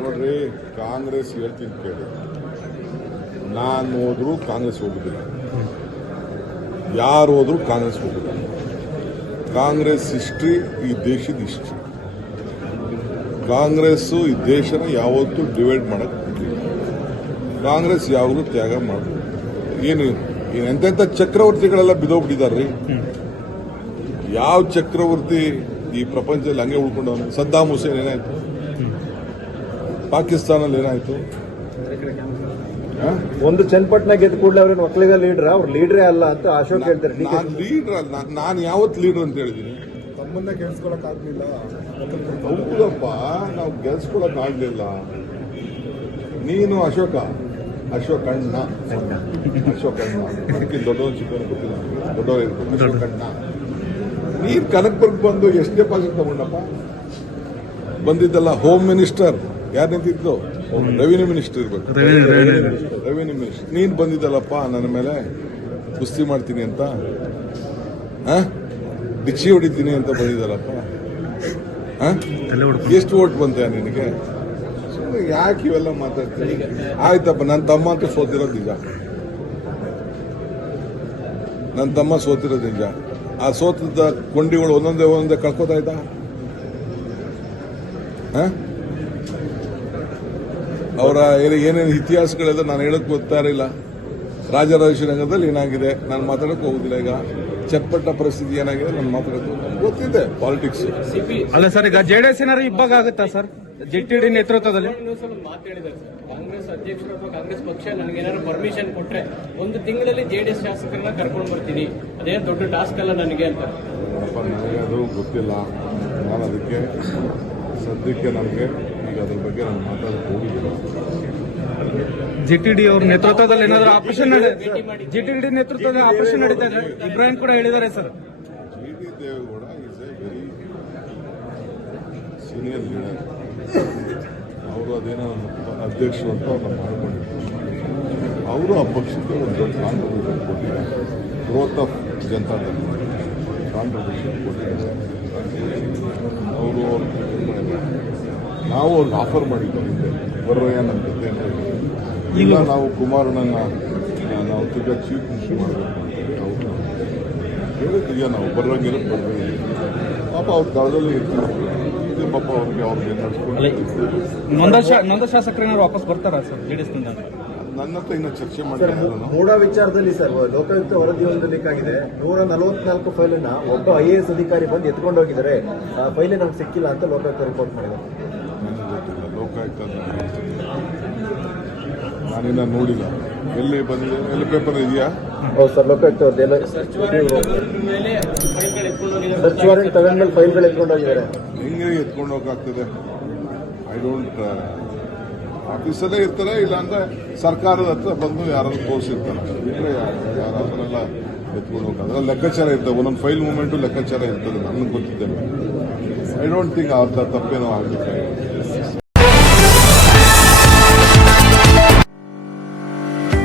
ನೋಡ್ರಿ ಕಾಂಗ್ರೆಸ್ ಹೇಳ್ತೀನಿ ಕೇಳಿ. ನಾನು ಹೋದ್ರು ಕಾಂಗ್ರೆಸ್ ಹೋಗುದಿಲ್ಲ. ಯಾರು ಹೋದ್ರು ಕಾಂಗ್ರೆಸ್ ಹೋಗುದಿಲ್ಲ. ಕಾಂಗ್ರೆಸ್ ಹಿಸ್ಟ್ರಿ ಈ ದೇಶದ ಹಿಸ್ಟ್ರಿ. ಕಾಂಗ್ರೆಸ್ ಈ ದೇಶನ ಯಾವತ್ತೂ ಡಿವೈಡ್ ಮಾಡಕ್ ಕಾಂಗ್ರೆಸ್ ಯಾವಾಗಲೂ ತ್ಯಾಗ ಮಾಡೋದು ಏನು ಎಂತೆಂಥ ಚಕ್ರವರ್ತಿಗಳೆಲ್ಲ ಬಿದ್ದೋಗ್ಬಿಟ್ಟಿದಾರ್ರಿ ಯಾವ ಚಕ್ರವರ್ತಿ ಈ ಪ್ರಪಂಚದಲ್ಲಿ ಹಂಗೆ ಉಳ್ಕೊಂಡವನು ಸದ್ದಾಮ್ ಹುಸೇನ್ ಏನಾಯ್ತು? ಪಾಕಿಸ್ತಾನಲ್ಲಿ ಏನಾಯ್ತು? ಒಂದು ಚನ್ನಪಟ್ಟಣ ಗೆದ್ದು ಕೂಡಲೇ ಅವ್ರೇನು ಒಕ್ಕಲಿಗ ಲೀಡರ್ ಅವ್ರ ಲೀಡ್ರೇ ಅಲ್ಲ ಅಂತ ಅಶೋಕ್ ಹೇಳ್ತಾರೆ ನಾನು ಲೀಡರ್ ಅಲ್ಲ. ನಾನು ಯಾವತ್ತು ಲೀಡರ್ ಅಂತ ಹೇಳಿದೀನಿ ತಮ್ಮನ್ನ ಗೆಲ್ಸ್ಕೊಳಕ್ ಆಗ್ಲಿಲ್ಲ. ಹೌದಪ್ಪ. ನಾವು ಗೆಲ್ಸ್ಕೊಳಕ್ ಆಗ್ಲಿಲ್ಲ. ನೀನು ಅಶೋಕ? ಅಶೋಕ್ ಅಣ್ಣ. ಅಶೋಕ್ ಅಣ್ಣ. ದೊಡ್ಡವನ್ ಚಿಕ್ಕವನು ಗೊತ್ತಿಲ್ಲ. ದೊಡ್ಡವರು ಅಶೋಕ್ ಅಣ್ಣ. ನೀನ್ ಕನಕ್ಪುರ್ಗ್ ಬಂದು ಎಷ್ಟೇ ಡೆಪಾಸಿಟ್ ತಗೊಂಡಪ್ಪ. ಬಂದಿದ್ದಲ್ಲ ಹೋಮ್ ಮಿನಿಸ್ಟರ್ ಯಾರು ನಿಂತಿದ್ದು? ರೆವಿನ್ಯೂ ಮಿನಿಸ್ಟರ್ ಇರ್ಬೇಕು. ರೆವಿನ್ಯೂ ಮಿನಿಸ್ಟರ್ ನೀನು ಬಂದಿದ್ದಲ್ಲಪ್ಪ ನನ್ನ ಮೇಲೆ ಕುಸ್ತಿ ಮಾಡ್ತೀನಿ ಅಂತ. ಡಿಕ್ಷಿ ಹೊಡಿತೀನಿ ಅಂತ ಬಂದಿದ್ದಲ್ಲಪ್ಪ? ಎಷ್ಟು ಓಟ್ ಬಂತೆ ನಿನಗೆ? ಯಾಕೆ ಇವೆಲ್ಲ ಮಾತಾಡ್ತೀನಿ ಆಯ್ತಪ್ಪ ನನ್ನ ತಮ್ಮ ಅಂತೂ ಸೋತಿರೋದು ನಿಜ. ನನ್ನ ತಮ್ಮ ಸೋತಿರೋದು ನಿಜ. ಆ ಸೋತದ ಕೊಂಡಿಗಳು ಒಂದೊಂದೇ ಒಂದೊಂದೇ ಕಳ್ಕೋತಾ ಇದ್ದ? ಅವರ ಏನೇನು ಇತಿಹಾಸಗಳಿದೆ ನಾನು ಹೇಳಕ್ ಗೊತ್ತಾ ಇರಲಿಲ್ಲ. ರಾಜರಾಜೇಶ್ವರಿ ಏನಾಗಿದೆ? ನಾನು ಮಾತಾಡಕ್ ಹೋಗುದಿಲ್ಲ ಈಗ. ಚಟ್ಪಟ್ಟ ಪರಿಸ್ಥಿತಿ ಏನಾಗಿದೆ? ನಾನು ನಮ್ಗೆ ಗೊತ್ತಿದೆ ಪಾಲಿಟಿಕ್ಸ್ ಅಲ್ಲ ಸರ್, ಈಗ ಜೆಡಿಎಸ್ ಏನಾದ್ರು ಇಬ್ಬಾಗ ಆಗುತ್ತಾ ಸರ್? ಜೆಟಿಡಿ ನೇತೃತ್ವದಲ್ಲಿ? ಮಾತಾಡಿದ್ದಾರೆ ಸರ್. ಕಾಂಗ್ರೆಸ್ ಅಧ್ಯಕ್ಷರು ಅಥವಾ ಕಾಂಗ್ರೆಸ್ ಪಕ್ಷ ನನಗೆ ಏನಾದ್ರು ಪರ್ಮಿಷನ್ ಕೊಟ್ರೆ ಒಂದು ತಿಂಗಳಲ್ಲಿ ಜೆಡಿಎಸ್ ಶಾಸಕರನ್ನ ಕರ್ಕೊಂಡು ಬರ್ತೀನಿ. ಅದೇನು ದೊಡ್ಡ ಟಾಸ್ಕ್ ಅಲ್ಲ ನನಗೆ ಅಂತ. ನನಗೆ ಅದು ಗೊತ್ತಿಲ್ಲ. ನಾನು ಅದಕ್ಕೆ ಸದ್ಯಕ್ಕೆ ನನಗೆ ಈಗ ಅದ್ರ ಬಗ್ಗೆ ನಾನು ಮಾತಾಡಕ್ಕೆ ಹೋಗಿದ್ದಿಲ್ಲ ಜೆಟಿಡಿ ಅವ್ರ ನೇತೃತ್ವದಲ್ಲಿ ಏನಾದ್ರು ಆಪರೇಷನ್ ಜಿಟಿಡಿ ನೇತೃತ್ವದಲ್ಲಿ ಆಪರೇಷನ್ ನಡೀತಾ ಇದೆ. ಇಬ್ರಾಹಿಂ ಕೂಡ ಹೇಳಿದ್ದಾರೆ sir. G D Devegowda is a very senior leader ಅವರು ಅದೇನೋ ಅಧ್ಯಕ್ಷರು ಅಂತ ಅವ್ರನ್ನ ಮಾಡ್ಕೊಂಡಿದ್ರು. ಅವರು ಆ ಪಕ್ಷಕ್ಕೆ ಒಂದು ದೊಡ್ಡ ಕಾಂಟ್ರಿಬ್ಯೂಷನ್ ಕೊಟ್ಟಿದ್ದಾರೆ. Growth of Janata Dal. ಕಾಂಟ್ರಿಬ್ಯೂಷನ್ ಕೊಟ್ಟಿದ್ದಾರೆ. ಅವರು ನಾವು ಅವ್ರಿಗೆ ಆಫರ್ ಮಾಡಿದ್ದೋ ಹಿಂದೆ ಬರ್ರಯ್ಯ ನಮ್ಮ ಜೊತೆ ಅಂತ. ಈಗ ನಾವು ಕುಮಾರಣ್ಣನ ನಾವು ತಿರ್ಗಾ ಚೀಫ್ ಮಿನಿಸ್ಟರ್ ಮಾಡಬೇಕು ಅಂತೇಳಿ ಅವರು ಹೇಳಿದ್ರಿಯ ನಾವು ಬರೋಂಗಿರೋ ಬರ್ರಿ ಪಾಪ ಅವ್ರ ಕಾಲದಲ್ಲಿ ಇರ್ತಾರೆ ಇದು ಪಾಪ ಅವ್ರಿಗೆ ಅವ್ರಿಗೆ ನಡ್ಸ್ಕೊಂಡು ನೊಂದ ಶಾ- ನೊಂದ ಶಾಸಕರು ಏನಾದ್ರು ವಾಪಸ್ ಬರ್ತಾರಾ ಸರ್ ಜೆಡಿಎಸ್ನಿಂದ? ನನ್ನ ಹತ್ರ ಇನ್ನೂ ಚರ್ಚೆ ನಾನು. ಮೂಡ ವಿಚಾರದಲ್ಲಿ ಸರ್ ಲೋಕಾಯುಕ್ತ ವರದಿ ಒಂದು ಲೀಕ್ ಆಗಿದೆ ನೂರ ನಲವತ್ನಾಲ್ಕು ಫೈಲ್ ಅನ್ನ ಒಬ್ಬ ಐ ಎ ಎಸ್ ಅಧಿಕಾರಿ ಬಂದು ಎತ್ಕೊಂಡು ಹೋಗಿದ್ದಾರೆ ಆ ಫೈಲ್ ನಮ್ಗೆ ಸಿಕ್ಕಿಲ್ಲ ಅಂತ ಲೋಕಾಯುಕ್ತ ರಿಪೋರ್ಟ್ ಮಾಡಿದ್ದಾರೆ ನನಗೆ ಗೊತ್ತಿಲ್ಲ ಲೋಕಾಯುಕ್ತ ಅಂತ ನನಗೆ ಗೊತ್ತಿಲ್ಲ. ನಾನಿನ್ನ ನೋಡಿಲ್ಲ. ಎಲ್ಲಿ ಬಂದಿದೆ? ಎಲ್ಲಿ ಪೇಪರ್ ಇದೆಯಾ? ಹೌದು ಸರ್ ಲೊಕೇಟ್ ಅದೆಲ್ಲ ಸರ್ಚ್ ವಾರೆಂಟ್ ತಗೊಂಡ್ಮೇಲೆ ಫೈಲ್ಗಳು ಎತ್ಕೊಂಡು ಹೋಗಿದ್ದಾರೆ ಹೆಂಗೆ ಎತ್ಕೊಂಡು ಹೋಗಕ್ಕಾಗ್ತದೆ ಐ ಡೋಂಟ್ ಆಫೀಸಲ್ಲೇ ಇರ್ತಾರೆ ಇಲ್ಲಾಂದ್ರೆ ಸರ್ಕಾರದ ಹತ್ರ ಬಂದು ಯಾರಾದ್ರೂ ತೋರಿಸಿರ್ತಾರೆ ಬಿಟ್ಟರೆ ಯಾರಾದ್ರೆಲ್ಲ ಎತ್ಕೊಂಡು ಹೋಗಿ ಅದ್ರಲ್ಲಿ ಲೆಕ್ಕಾಚಾರ ಇರ್ತದೆ. ಒಂದೊಂದು ಫೈಲ್ ಮೂಮೆಂಟು ಲೆಕ್ಕಾಚಾರ ಇರ್ತದೆ. ನನಗೆ ಗೊತ್ತಿದ್ದೇನೆ ಐ ಡೋಂಟ್ ಥಿಂಕ್ ಆ ತಪ್ಪೇನೋ ಆಗಬೇಕಾಗಿದೆ